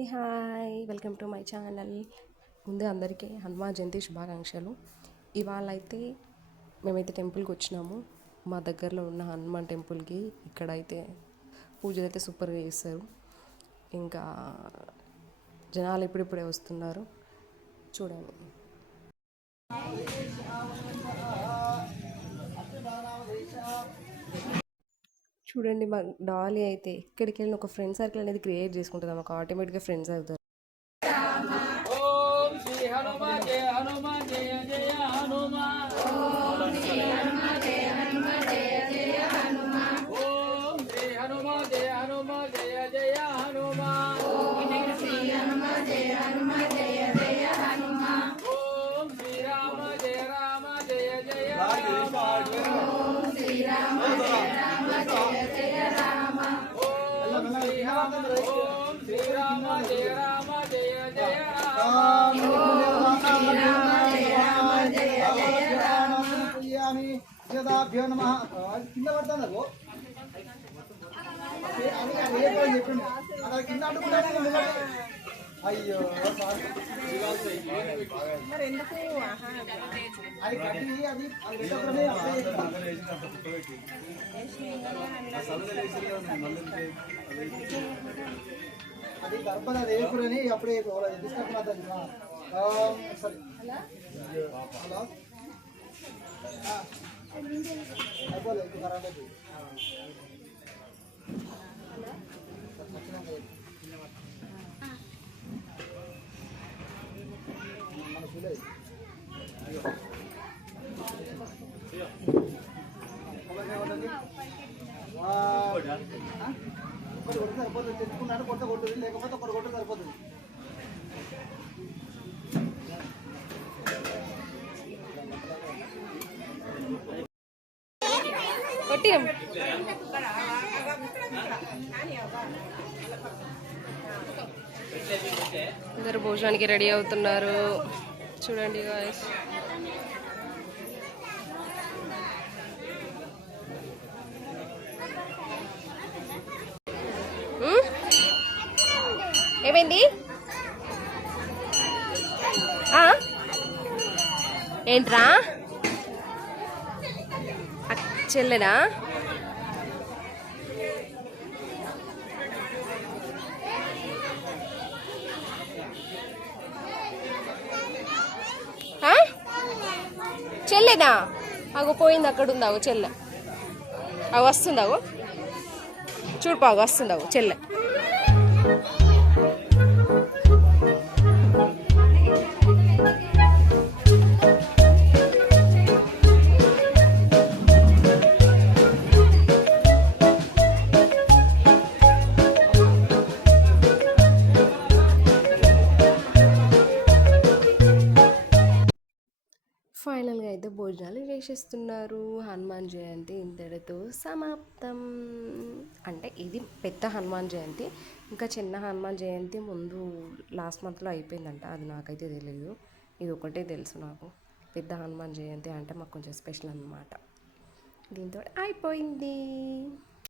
A hi welcome to my channel. ముందు అందరికీ హనుమాన్ జయంతి శుభాకాంక్షలు. ఇవాళ అయితే మేమైతే టెంపుల్కి వచ్చినాము. మా దగ్గరలో ఉన్న హనుమాన్ టెంపుల్కి. ఇక్కడైతే పూజలు అయితే సూపర్గా చేస్తారు. ఇంకా జనాలు ఇప్పుడిప్పుడే వస్తున్నారు, చూడండి. చూడండి, మా డాలీ అయితే ఎక్కడికి వెళ్ళిన ఒక ఫ్రెండ్ సర్కిల్ అనేది క్రియేట్ చేసుకుంటుంది. మాకు ఆటోమేటిక్గా ఫ్రెండ్స్ అవుతారు. ఓం శ్రీ హనుమాన్ జయ హనుమాన్ జయ జయ హనుమాన్. ఓం శ్రీ హనుమాన్ జయ హనుమాన్ జయ జయ హనుమాన్. ఓం శ్రీ హనుమాన్ జయ హనుమాన్ జయ జయ హనుమాన్. ఓం శ్రీ హనుమాన్ జయ హనుమాన్ జయ జయ హనుమాన్. ఓం శ్రీ రామ జయ రామ జయ జయ రామ. ఓం శ్రీ రామ జయ రామ జయ జయ రామ. ఓం శ్రీ రామ ఓం శ్రీ రామ జయ రామ జయ జయ యదాభ్యో నమ. కింద పడుతుంది చెప్పిండు అలా కింద అడ్డుకుంటాను. అయ్యో అది కట్టి అది అది గర్భన రేపురని అప్పుడే తీసుకుంటున్నా. సరే హలో అయిపోలేదు ఖరాబ్ అయితే మన ఫీల్ ఒకటి కొట్టి సరిపోతుంది. తెచ్చుకున్నాను కొట్ట కొట్టుది, లేకపోతే ఒకటి కొట్టు సరిపోతుంది. అందరు భోజనానికి రెడీ అవుతున్నారు, చూడండి గాయ్స్. ఏమైంది? ఏంట్రా చెల్లెనా? చెల్లెనా? అగో పోయింది, అక్కడ ఉందావు చెల్లె. అవి వస్తుందావు, చూడుపావు వస్తుందావు చెల్లె. ఫైనల్గా అయితే భోజనాలు చేసేస్తున్నారు. హనుమాన్ జయంతి ఇంతటితో సమాప్తం. అంటే ఇది పెద్ద హనుమాన్ జయంతి. ఇంకా చిన్న హనుమాన్ జయంతి ముందు లాస్ట్ మంత్లో అయిపోయిందంట, అది నాకైతే తెలియదు. ఇది ఒకటే తెలుసు నాకు. పెద్ద హనుమాన్ జయంతి అంటే మాకు కొంచెం స్పెషల్ అన్నమాట. దీంతో అయిపోయింది.